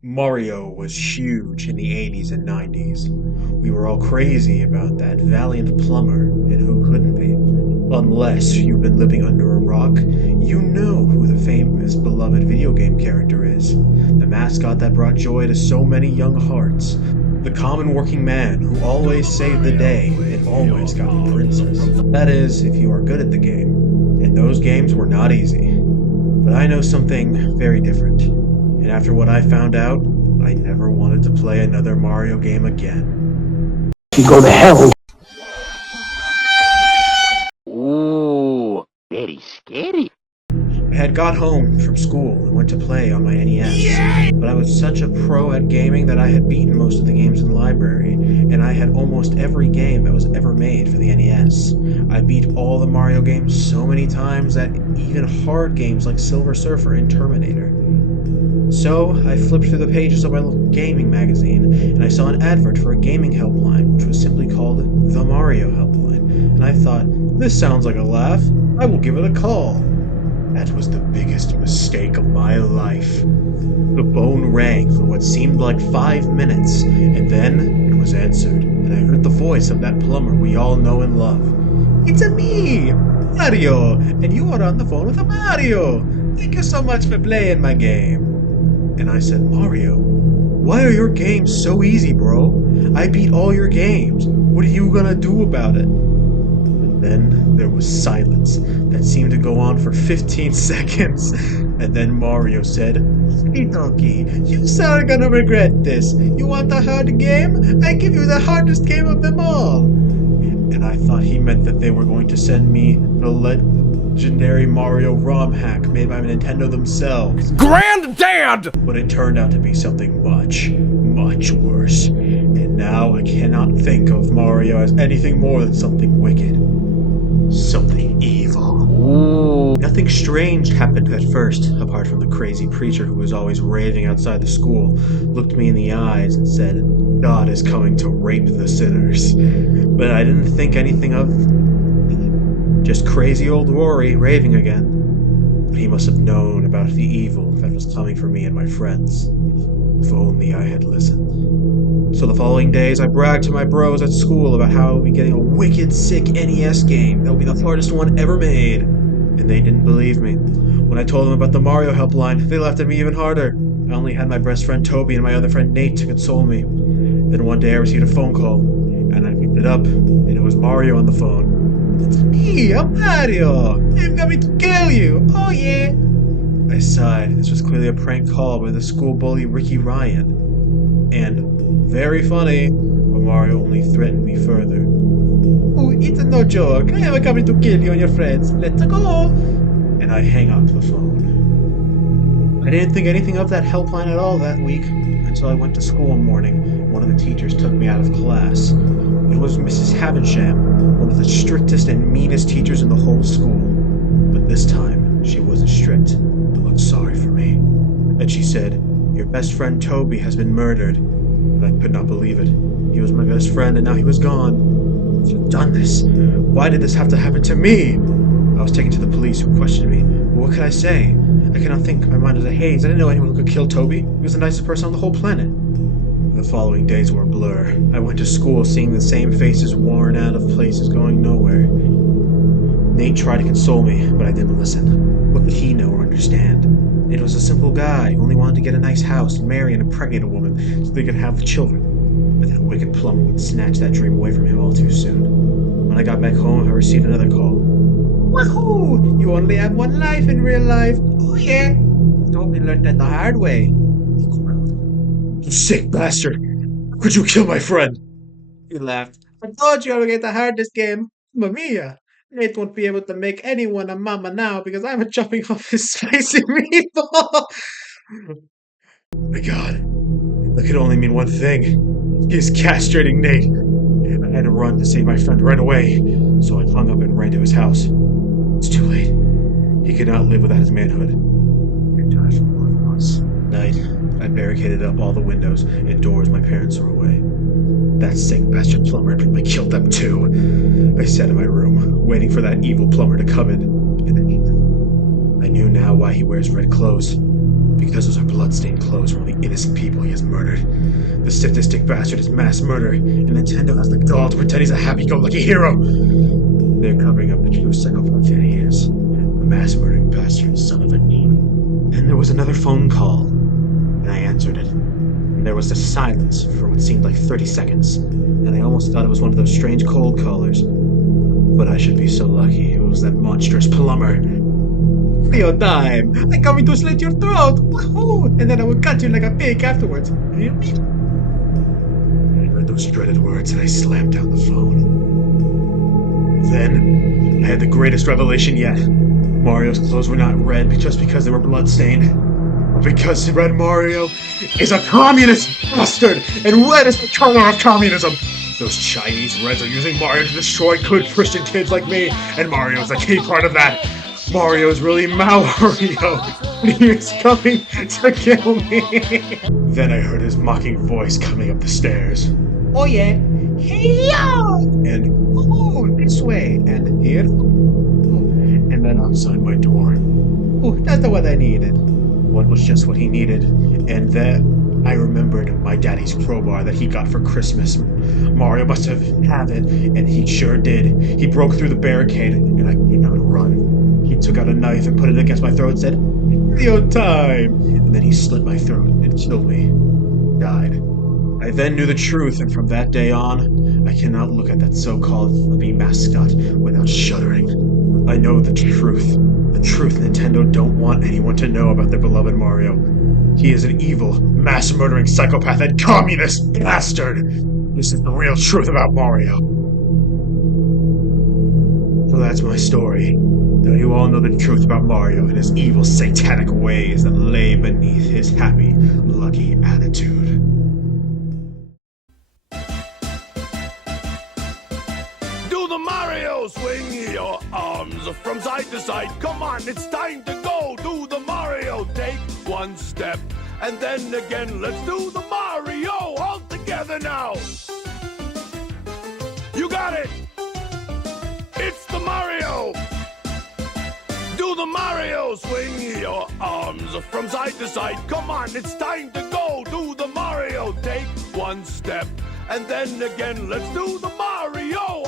Mario was huge in the 80s and 90s. We were all crazy about that valiant plumber, and who couldn't be? Unless you've been living under a rock, you know who the famous beloved video game character is. The mascot that brought joy to so many young hearts. The common working man who always saved the day and always got the princess. That is, if you are good at the game. And those games were not easy. But I know something very different. And after what I found out, I never wanted to play another Mario game again. You go to hell. Ooh, very scary. I had got home from school and went to play on my NES, but I was such a pro at gaming that I had beaten most of the games in the library, and I had almost every game that was ever made for the NES. I beat all the Mario games so many times that even hard games like Silver Surfer and Terminator. So, I flipped through the pages of my little gaming magazine, and I saw an advert for a gaming helpline, which was simply called the Mario Helpline, and I thought, this sounds like a laugh, I will give it a call. That was the biggest mistake of my life. The phone rang for what seemed like 5 minutes, and then it was answered, and I heard the voice of that plumber we all know and love. It's a me, Mario, and you are on the phone with a Mario. Thank you so much for playing my game. And I said, Mario, why are your games so easy, bro? I beat all your games. What are you gonna do about it? And then there was silence that seemed to go on for 15 seconds. And then Mario said, Okie you are gonna regret this. You want a hard game? I give you the hardest game of them all. And I thought he meant that they were going to send me the legendary Mario ROM hack made by Nintendo themselves. Granddad! But it turned out to be something much, much worse. And now I cannot think of Mario as anything more than something wicked. Something evil. Ooh. Nothing strange happened at first, apart from the crazy preacher who was always raving outside the school, looked me in the eyes and said, God is coming to rape the sinners. But I didn't think anything of just crazy old Rory raving again. But he must have known about the evil that was coming for me and my friends. If only I had listened. So the following days, I bragged to my bros at school about how I would be getting a wicked sick NES game that would be the hardest one ever made. And they didn't believe me. When I told them about the Mario helpline, they laughed at me even harder. I only had my best friend Toby and my other friend Nate to console me. Then one day I received a phone call, and I picked it up, and it was Mario on the phone. It's me, I'm Mario! I'm coming to kill you! Oh yeah! I sighed. This was clearly a prank call by the school bully Ricky Ryan. And, very funny, but Mario only threatened me further. Oh, it's no joke. I am coming to kill you and your friends. Let's go! And I hang up the phone. I didn't think anything of that helpline at all that week, until I went to school one morning. One of the teachers took me out of class. It was Mrs. Havisham, one of the strictest and meanest teachers in the whole school. But this time, she wasn't strict, but looked sorry for me. And she said, your best friend Toby has been murdered. And I could not believe it. He was my best friend and now he was gone. You've done this. Why did this have to happen to me? I was taken to the police who questioned me. What could I say? I cannot think. My mind was a haze. I didn't know anyone who could kill Toby. He was the nicest person on the whole planet. The following days were a blur. I went to school seeing the same faces worn out of places going nowhere. Nate tried to console me, but I didn't listen. What could he know or understand? Nate was a simple guy who only wanted to get a nice house and marry and impregnate a woman so they could have the children. But that wicked plumber would snatch that dream away from him all too soon. When I got back home, I received another call. Wahoo! You only have one life in real life. Oh yeah! Toby learned that the hard way. He growled. You sick bastard! How could you kill my friend? He laughed. I told you I would get the hardest game. Mamma mia! Nate won't be able to make anyone a mama now because I'm chopping off his spicy meatball. My God, that could only mean one thing. He is castrating Nate. I had to run to save my friend right away, so I hung up and ran to his house. It's too late. He could not live without his manhood. He died from both of us. Night, I barricaded up all the windows and doors my parents were away. That sick bastard plumber had probably killed them too. I sat in my room, waiting for that evil plumber to come in. And I knew now why he wears red clothes. Because those are bloodstained clothes from all the innocent people he has murdered. The sadistic bastard is mass murder, and Nintendo has the gall to pretend he's a happy-go-lucky hero. They're covering up the true psychopath that he is. A mass-murdering bastard, son of a demon. And there was another phone call, and I answered it. And there was a silence for what seemed like 30 seconds, and I almost thought it was one of those strange cold callers. But I should be so lucky it was that monstrous plumber. Your time! I'm coming to slit your throat! Wahoo! And then I will cut you like a pig afterwards. I heard those dreaded words and I slammed down the phone. Then, I had the greatest revelation yet. Mario's clothes were not red just because they were bloodstained, but because Red Mario is a communist bastard, and red is the color of communism! Those Chinese Reds are using Mario to destroy good Christian kids like me, and Mario's the key part of that. Mario's really Mario, and he is coming to kill me. Then I heard his mocking voice coming up the stairs. Oh yeah, hey-yo! And oh, this way, and here. And then outside my door. Oh, that's the one I needed. One was just what he needed, and then I remembered my daddy's crowbar that he got for Christmas. Mario must have had it, and he sure did. He broke through the barricade, and I could not run. He took out a knife and put it against my throat and said, "Your time!" And then he slit my throat and killed me. Died. I then knew the truth, and from that day on, I cannot look at that so-called fluffy mascot without shuddering. I know the truth. The truth Nintendo don't want anyone to know about their beloved Mario. He is an evil, mass-murdering psychopath and communist bastard! This is the real truth about Mario. So that's my story. Now you all know the truth about Mario and his evil, satanic ways that lay beneath his happy, lucky attitude. Do the Mario! Swing your arms from side to side. Come on, it's time to go. Do the Mario. Take one step and then again. Let's do the Mario all together now. You got it. It's the Mario. Do the Mario. Swing your arms from side to side. Come on, it's time to go. Do the Mario. Take one step and then again. Let's do the Mario